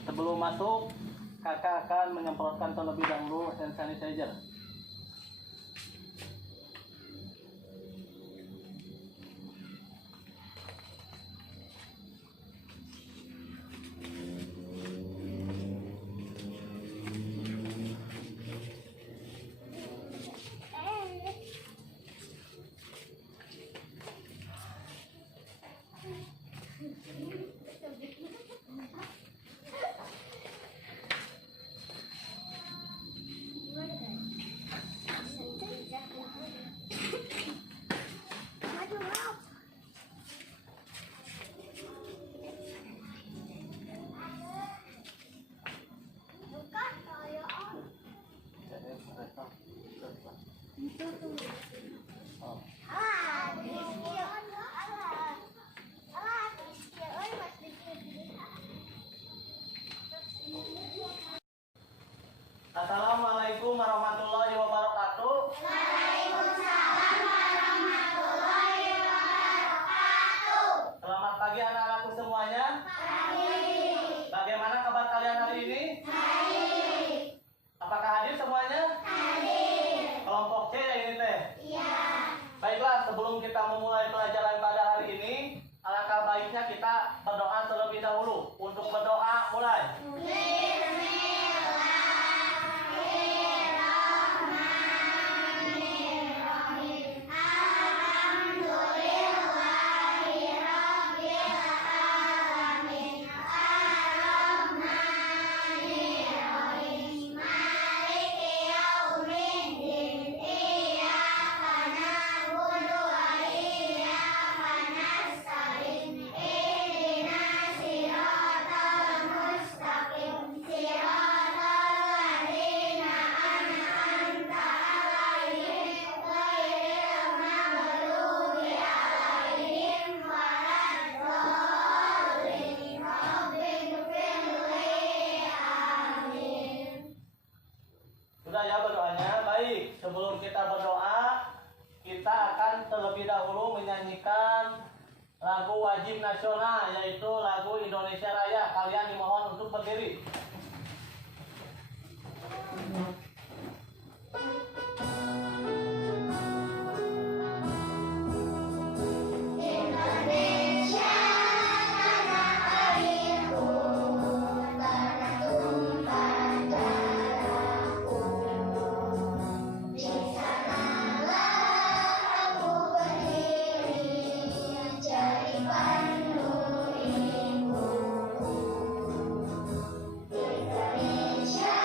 Sebelum masuk, kakak akan menyemprotkan terlebih dahulu hand sanitizer. Assalamualaikum warahmatullahi wabarakatuh. Waalaikumsalam warahmatullahi wabarakatuh. Selamat pagi anak-anakku semuanya. Pagi. Bagaimana kabar kalian hari ini? Baik. Apakah hadir semuanya? Hadir. Kelompok C ya ini teh? Iya. Baiklah, sebelum kita memulai pelajaran pada hari ini, alangkah baiknya kita berdoa terlebih dahulu. Untuk berdoa, mulai. Sudah ya berdoanya? Baik, sebelum kita berdoa, kita akan terlebih dahulu menyanyikan lagu wajib nasional, yaitu lagu Indonesia Raya. Kalian dimohon untuk berdiri. Indonesia tanah airku, tanah tumpah darahku. Di sanalah aku berdiri, jadi pendiriku. Indonesia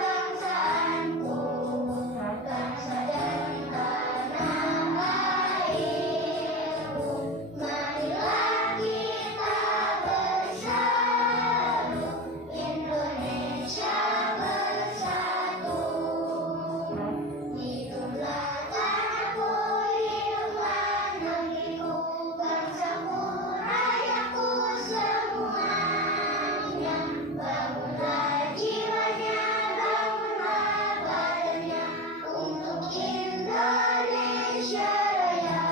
bangsaanku, bangsa dan tanah airku. Marilah kita bersatu, Indonesia bersatu. Hiduplah tanahku, hiduplah negeriku, bangsaku, rakyatku semuanya. Bangunlah jiwanya, bangunlah badannya, untuk Indonesia Raya.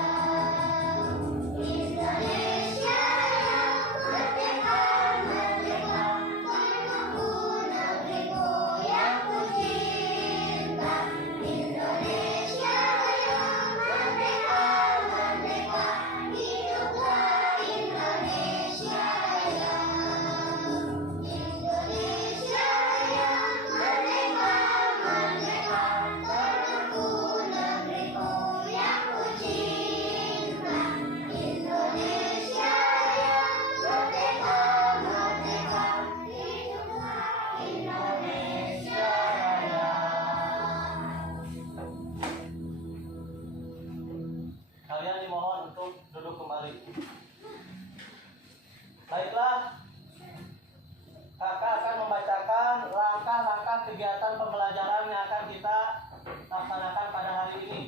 Indonesia yang merdeka, merdeka, tanahku, negeriku yang ku cinta. Indonesia yang merdeka, merdeka, hiduplah Indonesia Raya. Indonesia yang merdeka, merdeka, tanahku, negeriku yang ku cinta. Indonesia yang merdeka, merdeka, hiduplah Indonesia Raya. Kalian dimohon untuk duduk kembali. Baiklah, kakak akan membacakan langkah-langkah kegiatan pembelajaran yang akan kita laksanakan pada hari ini.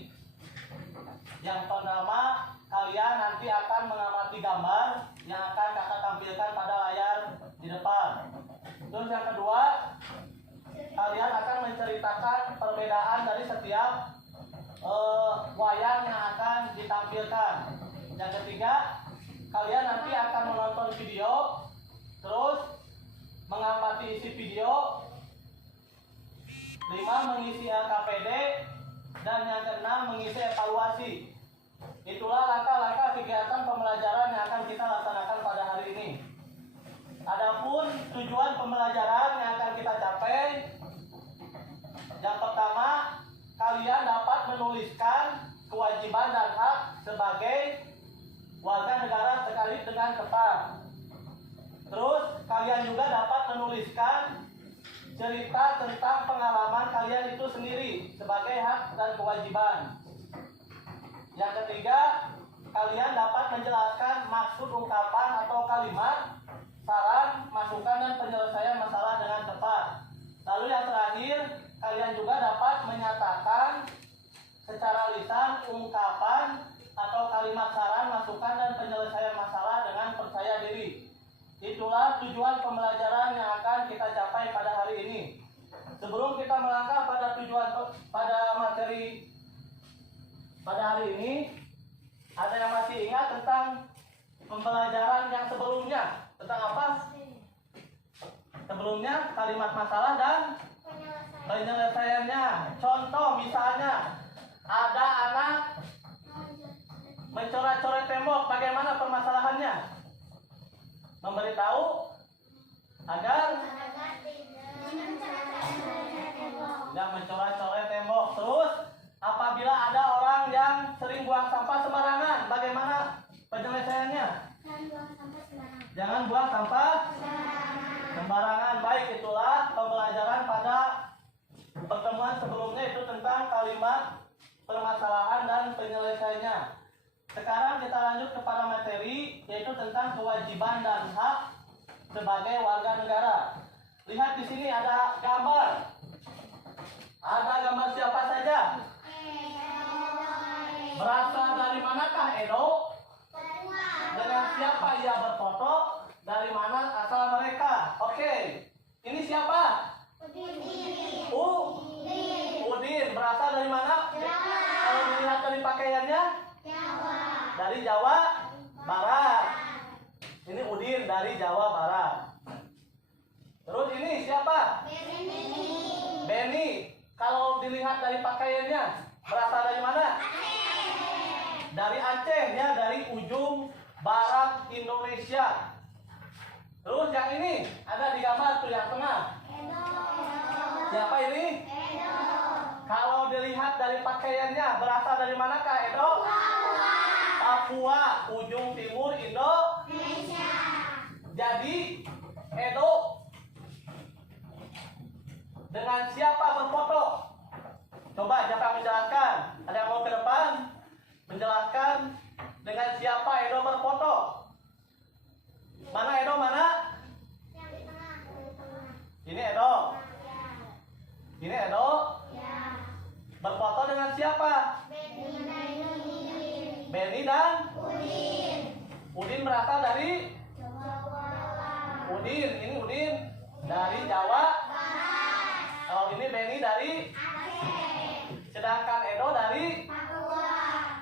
Yang pertama, kalian nanti akan mengamati gambar yang akan kakak tampilkan pada layar di depan. Terus yang kedua, kalian akan menceritakan perbedaan dari setiap wayang yang akan ditampilkan. Yang ketiga, kalian nanti akan menonton video, terus melewati isi video. 5. Mengisi LKPD. Dan yang keenam, mengisi evaluasi. Itulah langkah-langkah kegiatan pembelajaran yang akan kita laksanakan pada hari ini. Adapun tujuan pembelajaran yang akan kita capai, yang pertama, kalian dapat menuliskan kewajiban dan hak sebagai warga negara terkait dengan tepat. Terus kalian juga dapat menuliskan cerita tentang pengalaman kalian itu sendiri sebagai hak dan kewajiban. Yang ketiga, kalian dapat menjelaskan maksud ungkapan atau kalimat, saran, masukan, dan penyelesaian masalah dengan tepat. Lalu yang terakhir, kalian juga dapat menyatakan secara lisan ungkapan atau kalimat saran, masukan, dan penyelesaian masalah dengan percaya diri. Itulah tujuan pembelajaran yang akan kita capai pada hari ini. Sebelum kita melangkah pada materi pada hari ini, ada yang masih ingat tentang pembelajaran yang sebelumnya? Tentang apa? Sebelumnya kalimat masalah dan penyelesaiannya. Contoh misalnya, ada anak mencoret-coret tembok, bagaimana permasalahannya? Memberitahu agar yang mencoret-coret tembok. Terus apabila ada orang yang sering buang sampah sembarangan, bagaimana penyelesaiannya? Jangan buang sampah sembarangan. Baik, itulah pembelajaran pada pertemuan sebelumnya, itu tentang kalimat permasalahan dan penyelesaiannya. Sekarang kita lanjut kepada materi, yaitu tentang kewajiban dan hak sebagai warga negara. Lihat di sini ada gambar. Ada gambar siapa saja? Berasal dari manakah Edo? Dengan siapa ia berfoto? Dari mana asal mereka? Oke. Ini siapa? Udin. Berasal dari mana? Kalau dilihat dari pakaiannya? Dari Jawa Barat. Ini Udin dari Jawa Barat. Terus ini siapa? Beni. Kalau dilihat dari pakaiannya, berasal dari mana? Dari Aceh, ya, dari ujung barat Indonesia. Terus yang ini ada di gambar tuh yang tengah. Siapa ini? Kalau dilihat dari pakaiannya, berasal dari manakah Edo? Papua, ujung timur Indonesia. Jadi Edo dengan siapa berfoto? Coba siapa yang menjelaskan? Ada yang mau ke depan menjelaskan dengan siapa Edo berfoto? Mana Edo, mana? Ini Edo. Ini Edo. Berfoto dengan siapa? Beni dan Udin berasal dari Udin. Ini Udin dari Jawa. Kalau ini Beni dari sedangkan Edo dari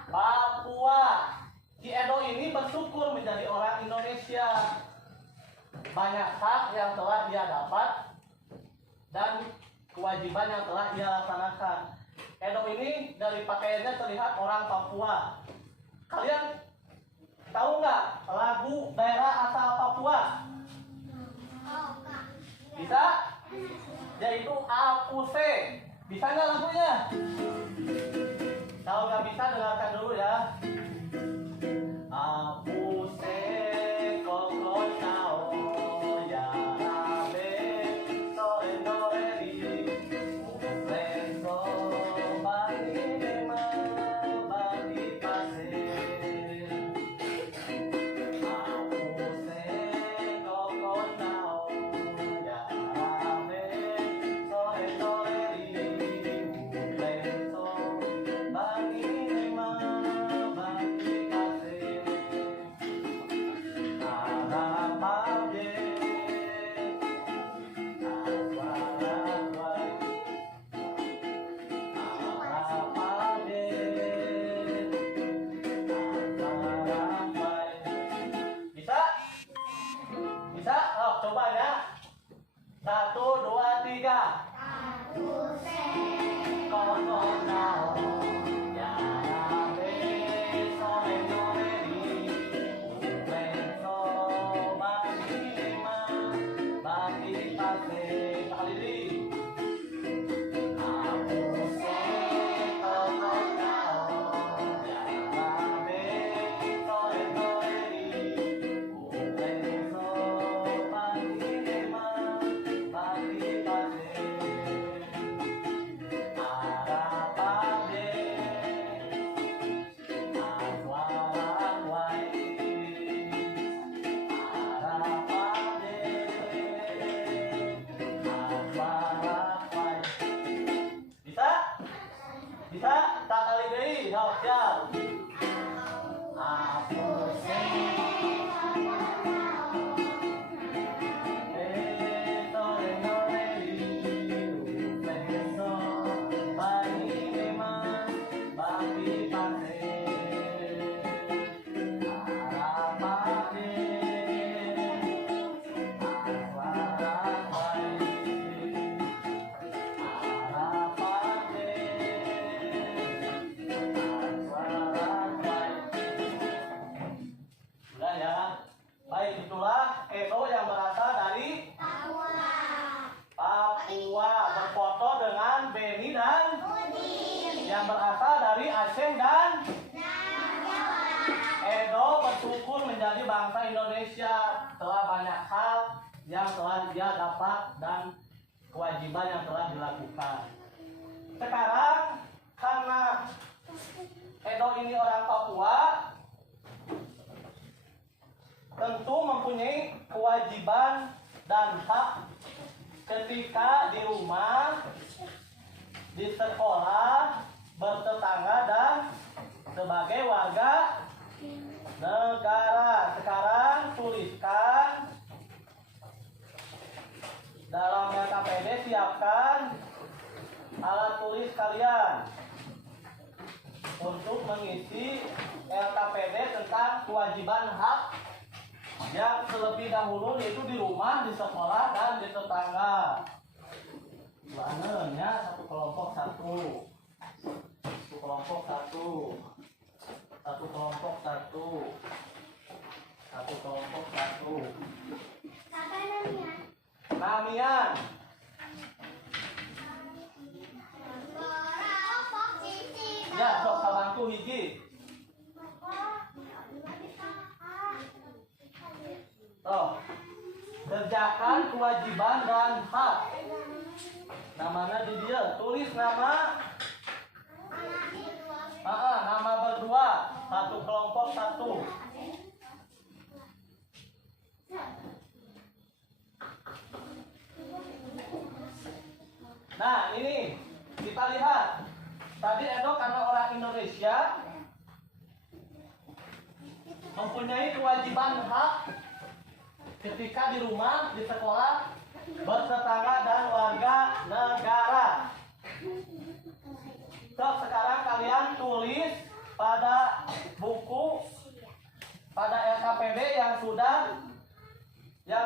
Papua. Si Edo ini bersyukur menjadi orang Indonesia. Banyak hak yang telah ia dapat dan kewajiban yang telah ia laksanakan. Edo ini dari pakaiannya terlihat orang Papua. Kalian tahu nggak lagu daerah asal Papua? Bisa? Yaitu Apuse. Bisa nggak lagunya? Kalau nggak bisa, dengarkan dulu ya. Apuse kokon tao ya abe sore sore di reso bagi dema bagi pasir. Apuse kokon tao ya abe sore sore di reso bagi dema 1, 2, 3. Aku sen. Kono nao ya be sole sole di ben so bagi lima bagi pase kali di aku se kono nao ya be sole sole di ben so bagi lima bagi pase bisa? Bisa? Tak kali deui, sok siap. Aku sudah ya. Baik, itulah Edo yang berasal dari Papua, berfoto dengan Benny dan yang berasal dari Aceh dan Edo bersyukur menjadi bangsa Indonesia telah banyak hal yang telah dia dapat dan kewajiban yang telah dilakukan. Sekarang karena Edo ini orang Papua, tentu mempunyai kewajiban dan hak ketika di rumah, di sekolah, bertetangga dan sebagai warga negara. Sekarang tuliskan dalam LKPD, siapkan alat tulis kalian untuk mengisi LKPD tentang kewajiban hak yang terlebih dahulu, yaitu di rumah, di sekolah, dan di tetangga. Mana satu kelompok satu, satu kelompok satu, satu kelompok satu, satu kelompok satu. Apa namanya? Namian. Kelompok sisi. Ya, sok sabantu hiji. Oh, kerjakan kewajiban dan hak. Namanya di dia, tulis nama. Nama berdua, satu kelompok satu. Nah, ini kita lihat. Tadi Edo karena orang Indonesia mempunyai kewajiban hak ketika di rumah, di sekolah, bertetangga dan warga negara. So, sekarang kalian tulis pada buku, pada LKPD yang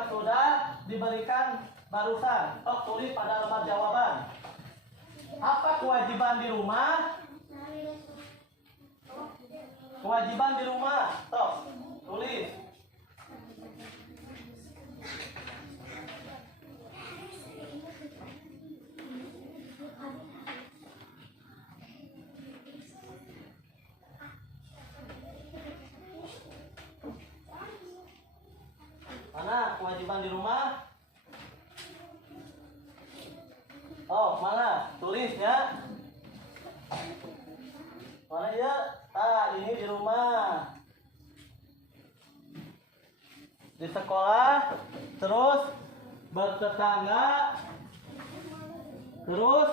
sudah diberikan barusan. So, tulis pada lembar jawaban. Apa kewajiban di rumah? Kewajiban di rumah. So, tulis. Mana kewajiban di rumah? Oh, mana? Tulis ya. Mana ya? Ini di rumah. Di sekolah, terus bertetangga, terus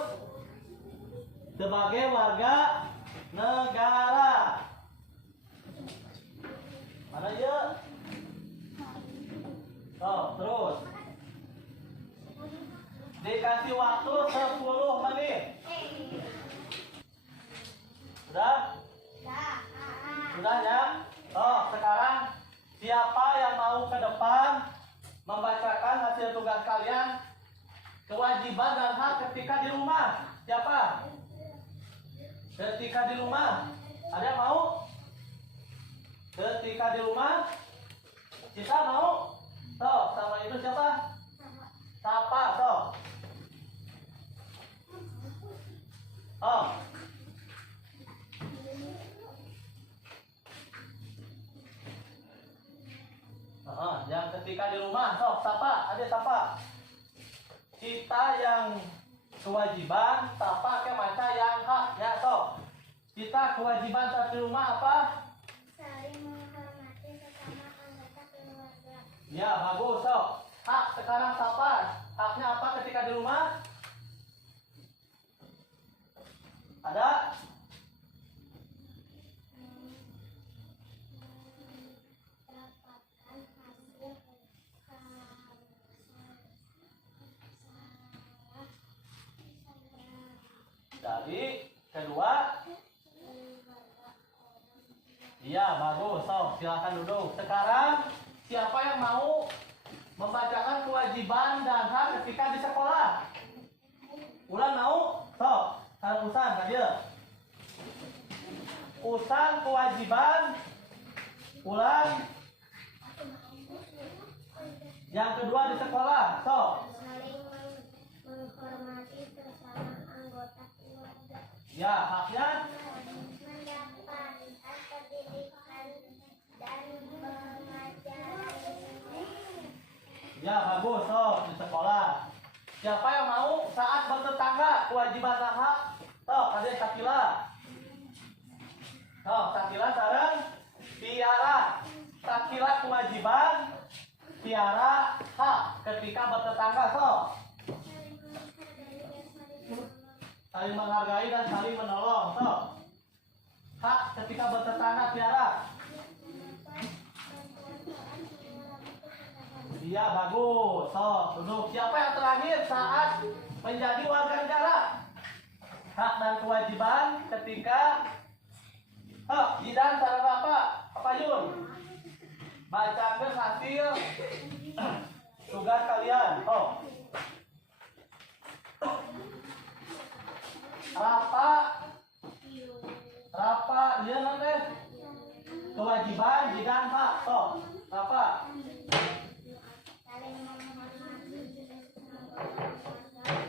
sebagai warga negara. Mana ya? Oh, terus dikasih waktu 10 menit. Sudah? Sudah ya? Oh, sekarang siapa yang mau ke depan membacakan hasil tugas kalian kewajiban dan hak ketika di rumah. Siapa? Ketika di rumah. Ada yang mau? Ketika di rumah. Kita mau? Toh, sama itu siapa? Sapa, toh. Oh. Yang ketika di rumah, toh, sapa, ada sapa. Kita yang kewajiban, sapa ke maca yang hak, ya toh. Kita kewajiban saat di rumah apa? Saling menghormati sesama anggota keluarga. Ya, bagus, toh. Hak sekarang sapa. Haknya apa ketika di rumah? Ada? Dapatkan hasil Dari kedua. Iya, bagus. So, silakan duduk. Sekarang siapa yang mau membacakan kewajiban dan hak ketika di sekolah? Ulan mau? So, sekarang Usan aja. Usan kewajiban. Ulan. Yang kedua di sekolah. So, saling menghormati sesama anggota keluarga. ya, haknya. Mendapatkan pendidikan dan pengajaran. Ya, bagus. So, di sekolah. Siapa yang mau saat bertetangga kewajiban dan hak? Toh, ada Sakila. Toh, Sakila sekarang Tiara. Sakila kewajiban, Tiara hak ketika bertetangga. Toh, saling menghargai dan saling menolong. Toh, hak ketika bertetangga Tiara. Iya, bagus. So, duduk. Siapa yang terakhir saat menjadi warga negara? Hak dan kewajiban ketika Jidan sarana apa? Apa Yun? Bacakan hasil tugas kalian. Oh. Rapa, iya nanti. Kewajiban Jidan Pak. Oh, apa?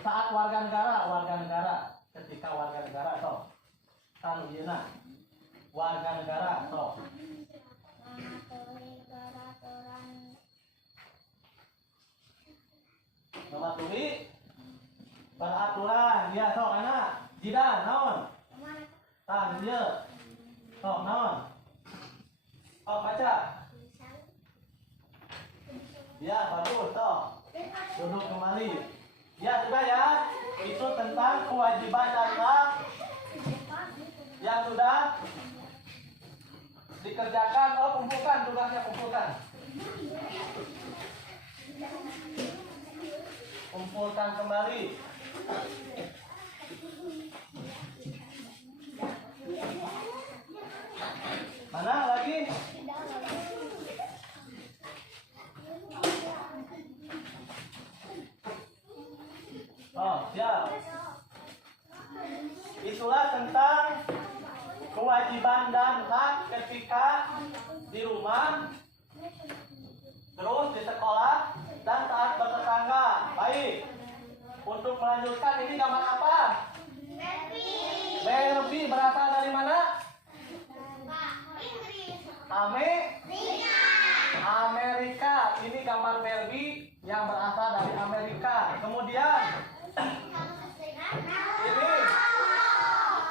Saat warga negara, ketika warga negara, toh, kan Yuna, warga negara, toh, mematuhi peraturan, ya, toh, anak, Jidan, naon, tan, dia, toh, naon, oh, baca, ya, bagus, toh, duduk kembali. Ya, sudah ya. Itu tentang kewajiban dan hak yang sudah dikerjakan. Oh, kumpulkan tugasnya, kumpulkan. Kumpulkan kembali. Mana lagi? Oh, siap. Itulah tentang kewajiban dan hak ketika di rumah, terus di sekolah, dan saat bertetangga. Baik. Untuk melanjutkan, ini gambar apa? Barbie berasal dari mana? Amerika. Ini gambar Barbie yang berasal dari Amerika. Kemudian ini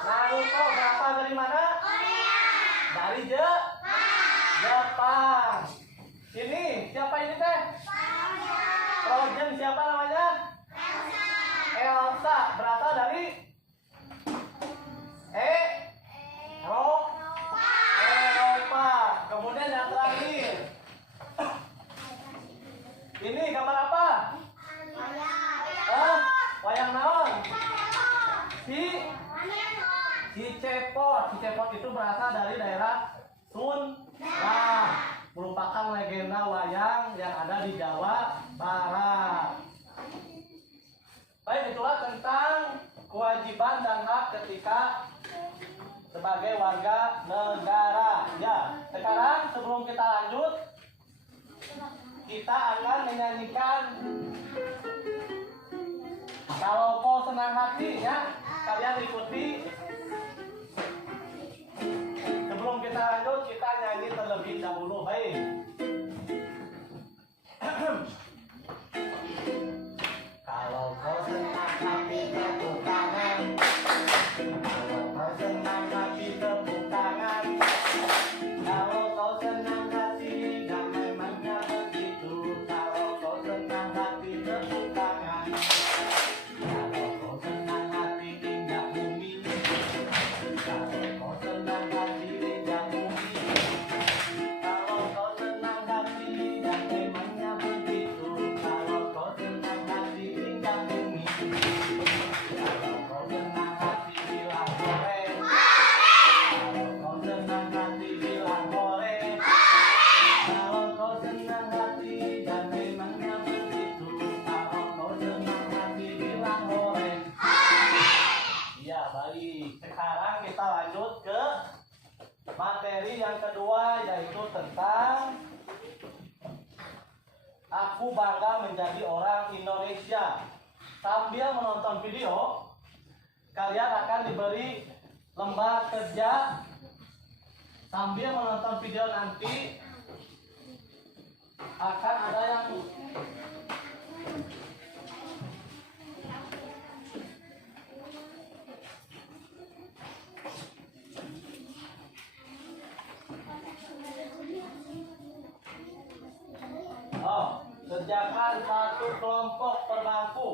Naruto berasal dari mana? Dari Jepang. Ini siapa ini teh? Frozen siapa namanya? Elsa berasal dari Eropa. Kemudian yang terakhir, ini gambar apa? Wayang naon? Si Cepot itu berasal dari daerah Sunda, merupakan legenda wayang yang ada di Jawa Barat. kewajiban dan hak ketika sebagai warga negara. Ya, sekarang sebelum kita lanjut, kita akan menyanyikan Kalau Kau Senang Hati, ya. Kalian ikuti. Sebelum kita lanjut, kita nyanyi terlebih dahulu. Baik. Kalau kau senang hati tepuk tangan. Kalau kau senang hati tepuk tangan. Kalau kau senang hati dan memangnya begitu. Kalau kau senang hati tepuk tangan. Kalau kau senang hati indah bumi. Kalau kau senang hati indah bumi. Kalau kau senang hati dan memangnya begitu. Kalau kau senang hati indah bumi. Kalau kau senang hati bilang hore. Kalau kau senang hati bilang hore. Kalau kau senang hati dan memangnya begitu. Kalau kau senang hati bilang hore. Ya, baik. Sekarang kita lanjut ke materi yang kedua, yaitu tentang aku bangga menjadi orang Indonesia. Sambil menonton video, kalian akan diberi lembar kerja. Sambil menonton video nanti akan ada yang kerjakan satu kelompok per bangku.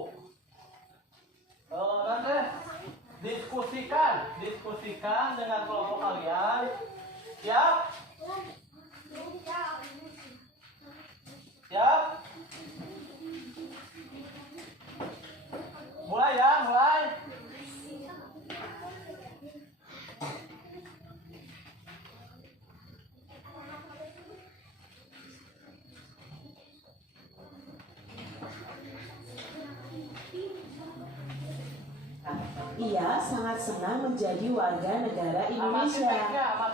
Nanti diskusikan dengan kelompok kalian. Siap? Siap? Mulai ya, mulai. Ia sangat senang menjadi warga negara Indonesia.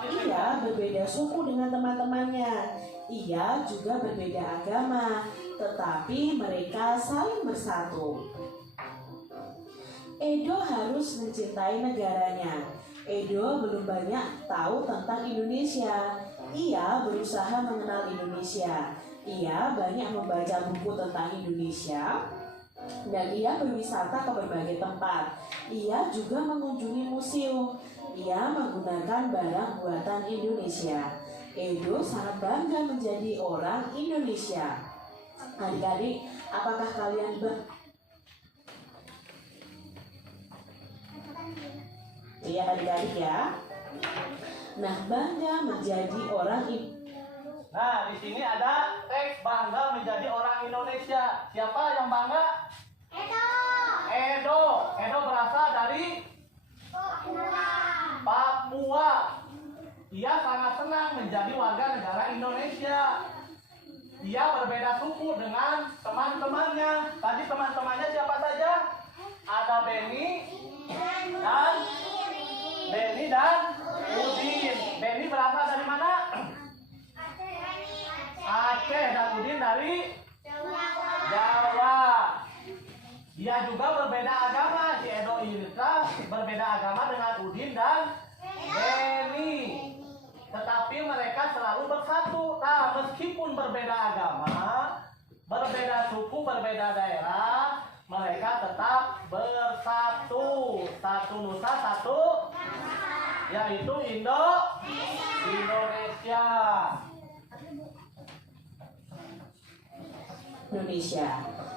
Ia berbeda suku dengan teman-temannya. Ia juga berbeda agama, tetapi mereka saling bersatu. Edo harus mencintai negaranya. Edo belum banyak tahu tentang Indonesia. Ia berusaha mengenal Indonesia. Ia banyak membaca buku tentang Indonesia. Dan ia berwisata ke berbagai tempat. Ia juga mengunjungi museum. Ia menggunakan barang buatan Indonesia. Edo sangat bangga menjadi orang Indonesia. Adik-adik, apakah kalian Iya adik-adik ya. Nah, bangga menjadi orang Nah, di sini ada teks bangga menjadi orang Indonesia. Siapa yang bangga? Edo berasal dari Papua. Ia sangat senang menjadi warga negara Indonesia. Ia berbeda suku dengan teman-temannya. Tadi teman-temannya siapa saja? Ada Beni dan Udin. Beni berasal dari mana? Aceh, dan Udin dari Jawa. Dia juga berbeda agama. Si Edo Irsa berbeda agama dengan Udin dan Beni. Tetapi mereka selalu bersatu. Nah, meskipun berbeda agama, berbeda suku, berbeda daerah, mereka tetap bersatu. Satu nusa, satu, yaitu Indonesia.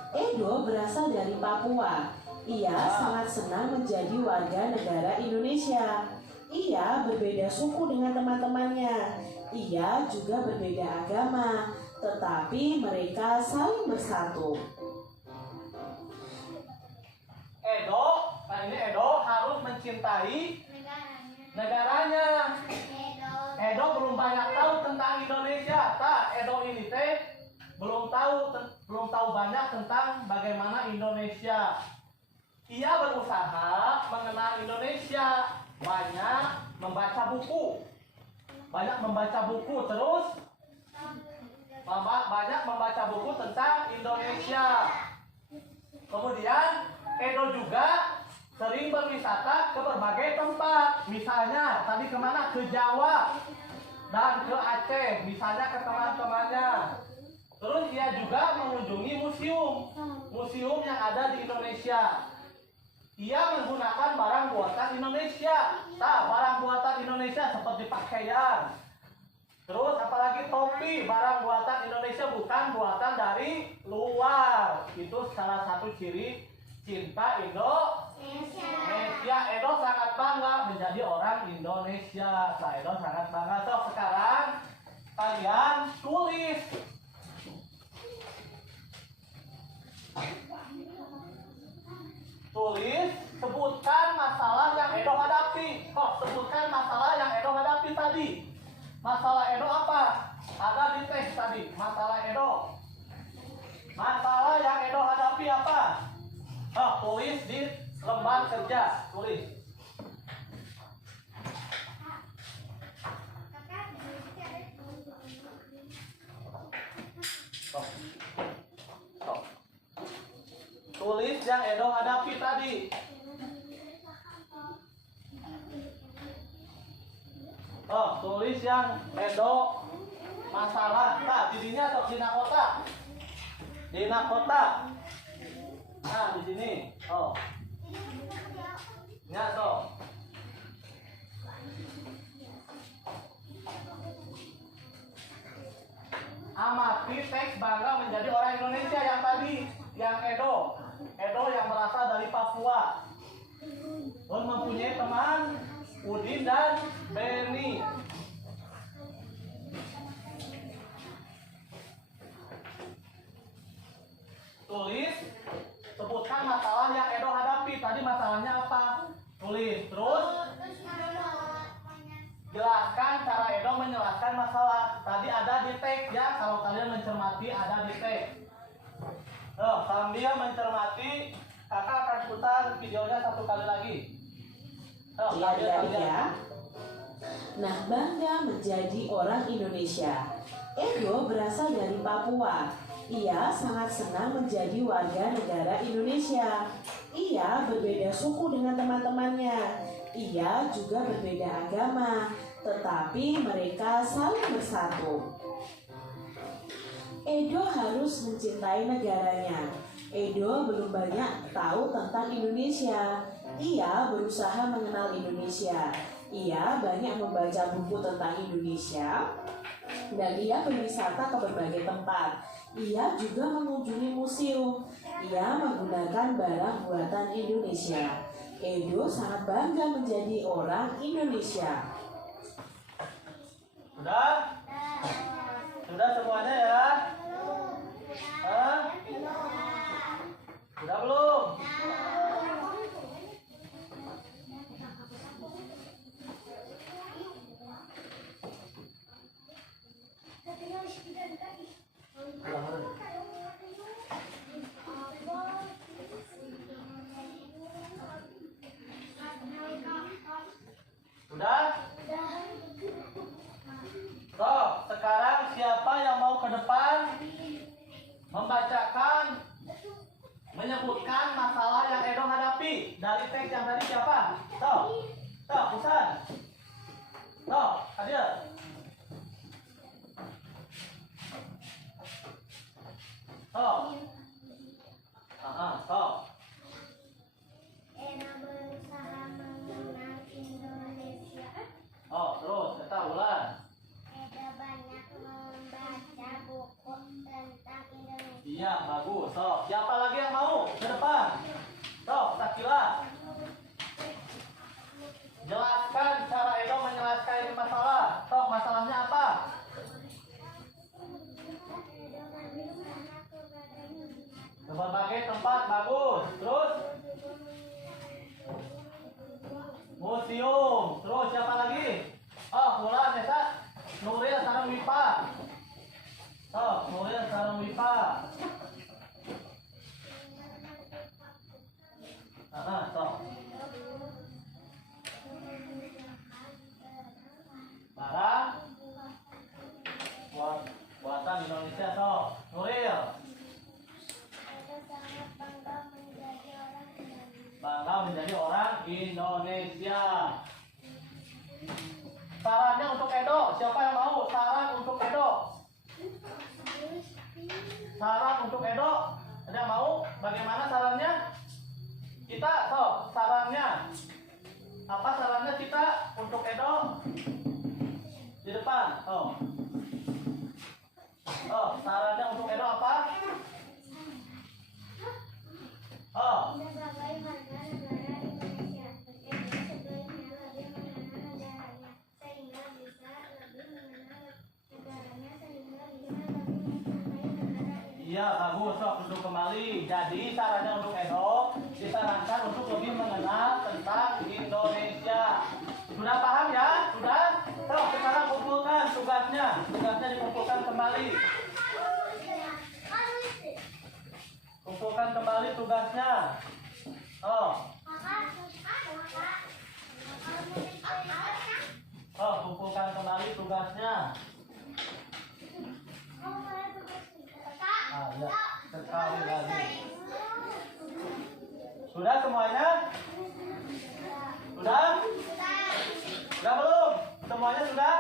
Edo berasal dari Papua. Ia sangat senang menjadi warga negara Indonesia. Ia berbeda suku dengan teman-temannya. Ia juga berbeda agama, tetapi mereka saling bersatu. Edo harus mencintai negaranya. Edo belum banyak tahu tentang Indonesia. Edo ini belum tahu banyak tentang bagaimana Indonesia. Ia berusaha mengenal Indonesia, banyak membaca buku. Banyak membaca buku, terus banyak membaca buku tentang Indonesia. Kemudian Edo juga sering berwisata ke berbagai tempat. Misalnya tadi kemana? Ke Jawa dan ke Aceh, misalnya ke teman-temannya. Terus dia juga mengunjungi museum yang ada di Indonesia. Ia menggunakan barang buatan Indonesia. Nah, barang buatan Indonesia seperti pakaian. Terus apalagi topi, barang buatan Indonesia, bukan buatan dari luar. Itu salah satu ciri cinta Indonesia. Edo sangat bangga menjadi orang Indonesia. Nah, Edo sangat bangga. So, sekarang kalian tulis. Tulis, sebutkan masalah yang Edo hadapi. Sebutkan masalah yang Edo hadapi tadi. Masalah Edo apa? Ada di teks tadi. Masalah Edo. Masalah yang Edo hadapi apa? Tulis di lembar kerja. Tulis. Tulis yang Edo hadapi tadi. Tulis yang Edo masalah. Nah, didinya atau di nakota? Di nakota. Nah, di sini. Ya, amati teks bangga menjadi orang Indonesia yang tadi, yang Edo yang berasal dari Papua. Mempunyai teman Udin dan Beni. Tulis, sebutkan masalah yang Edo hadapi. Tadi masalahnya apa? Tulis. Terus jelaskan cara Edo menjelaskan masalah. Tadi ada di teks ya, kalau kalian mencermati ada di teks. Sambil mencermati, kakak akan putar videonya satu kali lagi. Iya, ya. Nah, bangga menjadi orang Indonesia. Edo berasal dari Papua. Ia sangat senang menjadi warga negara Indonesia. Ia berbeda suku dengan teman-temannya. Ia juga berbeda agama, tetapi mereka saling bersatu. Edo harus mencintai negaranya. Edo belum banyak tahu tentang Indonesia. Ia berusaha mengenal Indonesia. Ia banyak membaca buku tentang Indonesia dan ia berwisata ke berbagai tempat. Ia juga mengunjungi museum. Ia menggunakan barang buatan Indonesia. Edo sangat bangga menjadi orang Indonesia. Sudah? Sudah semuanya ya? Sudah belum? Sudah? Sekarang siapa yang mau ke depan membacakan, menyebutkan masalah yang Edo hadapi dari teks yang tadi siapa? Busan. Hadir. Edo berusaha mengenal Indonesia. Terus kita ulang. Edo banyak membaca buku tentang Indonesia. Iya, bagus. Siapa lagi yang mau ke depan? Sakila. Jelaskan cara Edo menjelaskan ini masalah. Masalahnya apa? Ke berbagai tempat, bagus. Terus museum. Terus siapa lagi? Mulan, Nesa. Nuril sareng Wipa. Nuril sareng Wipa. menjadi orang Indonesia. Sarannya untuk Edo, siapa yang mau saran untuk Edo? Saran untuk Edo, ada yang mau? Bagaimana sarannya? Kita, sarannya apa? Sarannya kita untuk Edo di depan. Sarannya untuk Edo apa? Sebagai warga negara Indonesia, Edo sebaiknya lebih mengenal negaranya, sehingga bisa lebih mengenal negaranya, sehingga bisa lebih mencintai negara ini. Iya, bagus. Duduk kembali. Jadi sarannya untuk Edo disarankan untuk lebih mengenal tentang Indonesia. Sudah paham ya? Sudah? Sekarang kumpulkan tugasnya. Tugasnya dikumpulkan kembali. Kumpulkan kembali tugasnya. Kumpulkan kembali tugasnya. Ya, sekali lagi. Sudah semuanya? Sudah? Sudah belum? Semuanya sudah?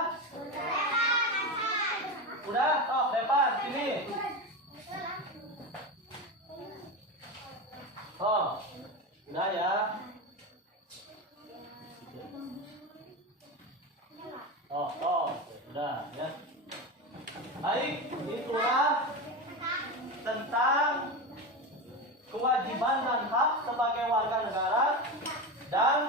Sudah? Depan, sini. Sudah ya. Sudah ya. Baik, itulah tentang kewajiban dan hak sebagai warga negara dan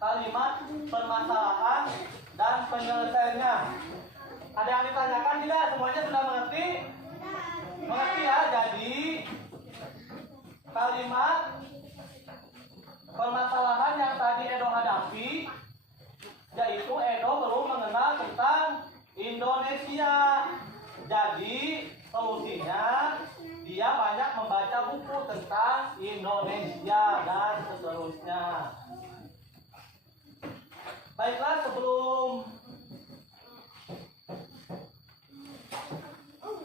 kalimat permasalahan dan penyelesaiannya. Ada yang ditanyakan tidak? Semuanya sudah mengerti? Mengerti ya? Jadi kalimat permasalahan yang tadi Edo hadapi, yaitu Edo belum mengenal tentang Indonesia. Jadi solusinya dia banyak membaca buku tentang Indonesia dan seterusnya. Baiklah, sebelum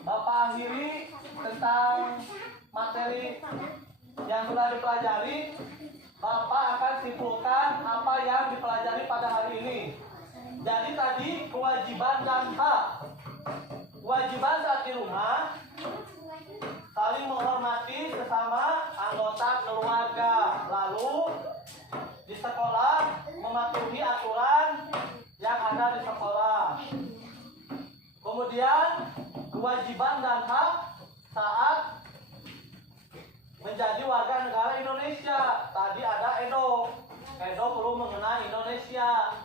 Bapak akhiri tentang materi yang sudah dipelajari, Bapak akan simpulkan apa yang dipelajari pada hari ini. Jadi tadi kewajiban dan hak. Kewajiban saat di rumah, saling menghormati sesama anggota keluarga. Lalu di sekolah mematuhi aturan yang ada di sekolah. Kemudian kewajiban dan hak saat menjadi warga negara Indonesia. Tadi ada Edo. Edo perlu mengenal Indonesia.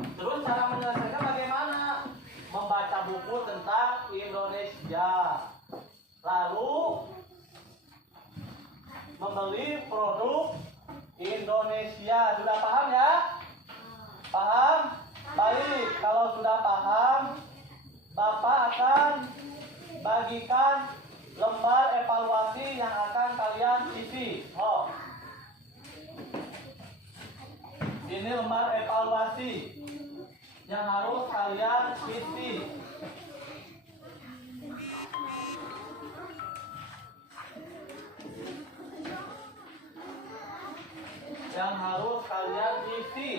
Terus cara menyelesaikan bagaimana? Membaca buku tentang Indonesia. Lalu membeli produk Indonesia. Sudah paham ya? Paham? Baik, kalau sudah paham, Bapak akan bagikan lembar evaluasi yang akan kalian isi. Ini lembar evaluasi yang harus kalian isi. Yang harus kalian isi.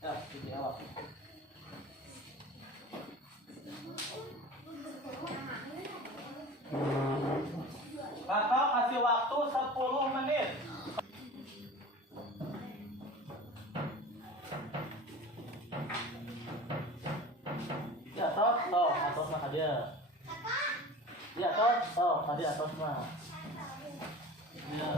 Ya, dijawab. Kakak kasih waktu 10 menit. Ya, atos mah dia. Ya, tadi atos mah. Ya.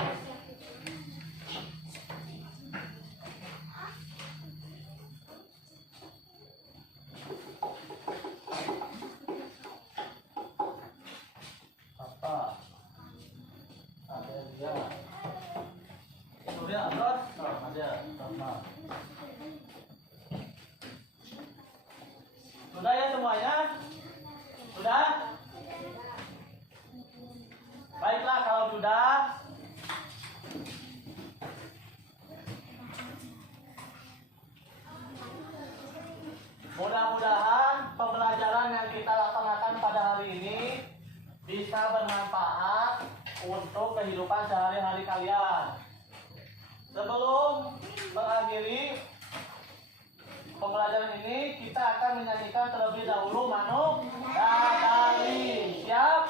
Kemudian atas, ada sama. Sudah ya semuanya? Sudah? Baiklah kalau sudah. Mudah-mudahan pembelajaran yang kita laksanakan pada hari ini bisa bermanfaat untuk kehidupan sehari-hari kalian. Sebelum mengakhiri pembelajaran ini, kita akan menyanyikan terlebih dahulu Manuk Dadali. Siap?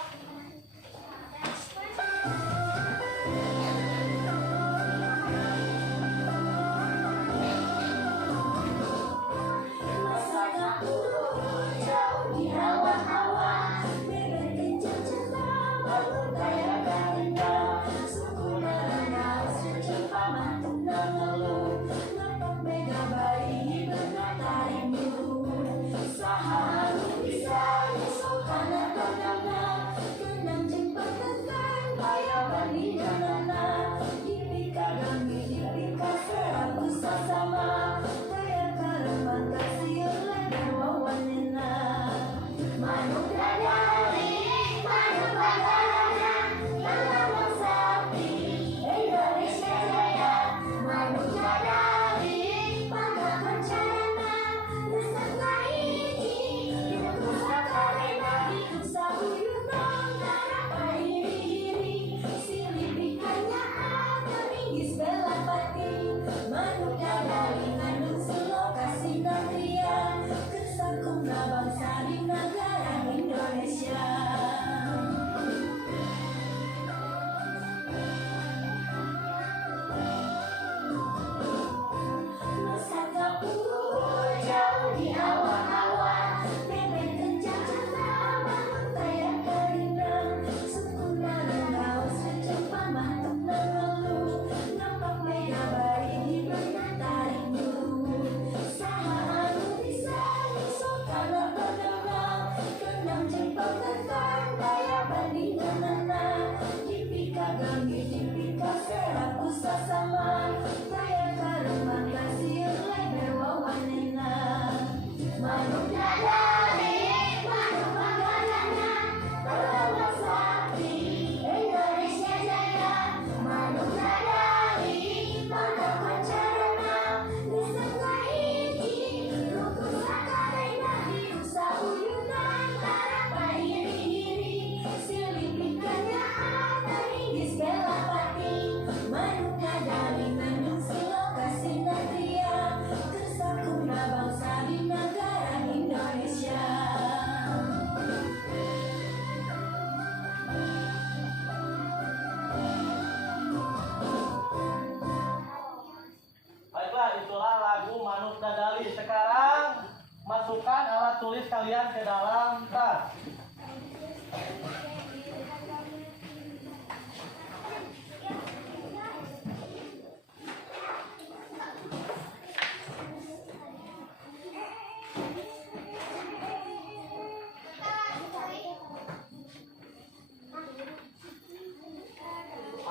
Sekarang masukkan alat tulis kalian ke dalam tas.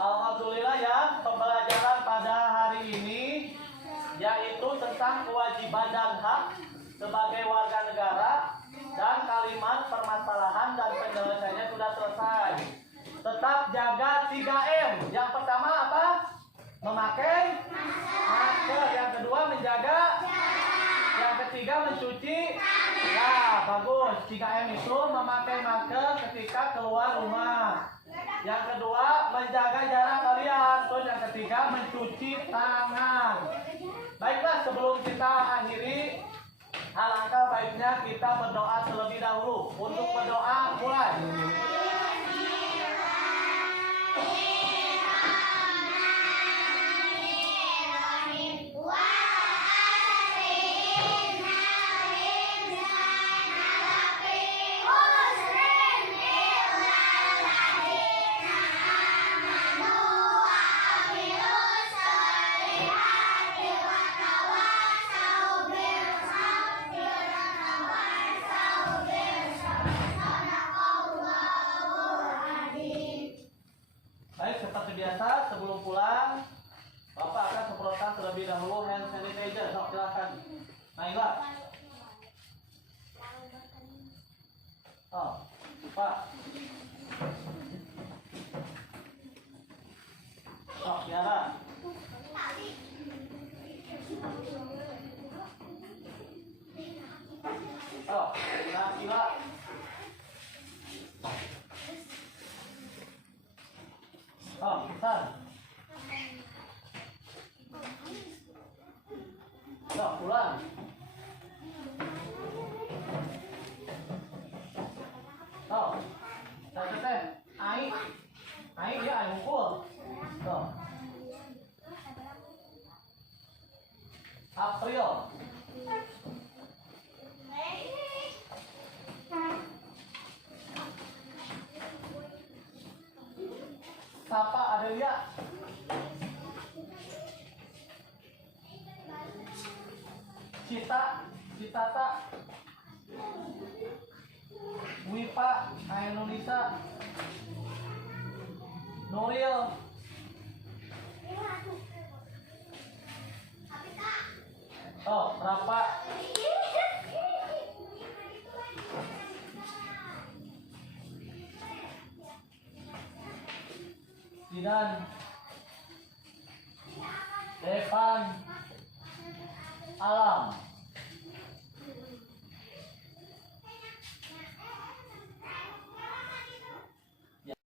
Alhamdulillah ya, pembelajaran pada hari ini yaitu tentang kewajiban dan hak sebagai warga negara dan kalimat permasalahan dan penyelesaiannya sudah selesai. Tetap jaga 3M. Yang pertama apa? Memakai masker. Yang kedua menjaga. Yang ketiga mencuci. Ya, bagus. 3M itu memakai masker ketika keluar rumah. Yang kedua menjaga jarak kalian. Terus yang ketiga mencuci tangan. Baiklah, sebelum kita akhiri, alangkah baiknya kita berdoa terlebih dahulu. Untuk berdoa, mulai. Biasa sebelum pulang Bapak akan semprotkan terlebih dahulu hand sanitizer. Sok, silakan Naila. Oh. Pak. Oh, Tiara. Oh, Nasila. Oh, San. Oh, pulang. Oh, teh, ai dia ai ngumpul. Tuh. April. Sapa Adelia. Citata. Wipa, Ainunisa. Nuril. Oh, Rafa. Didan. Devan. Alam.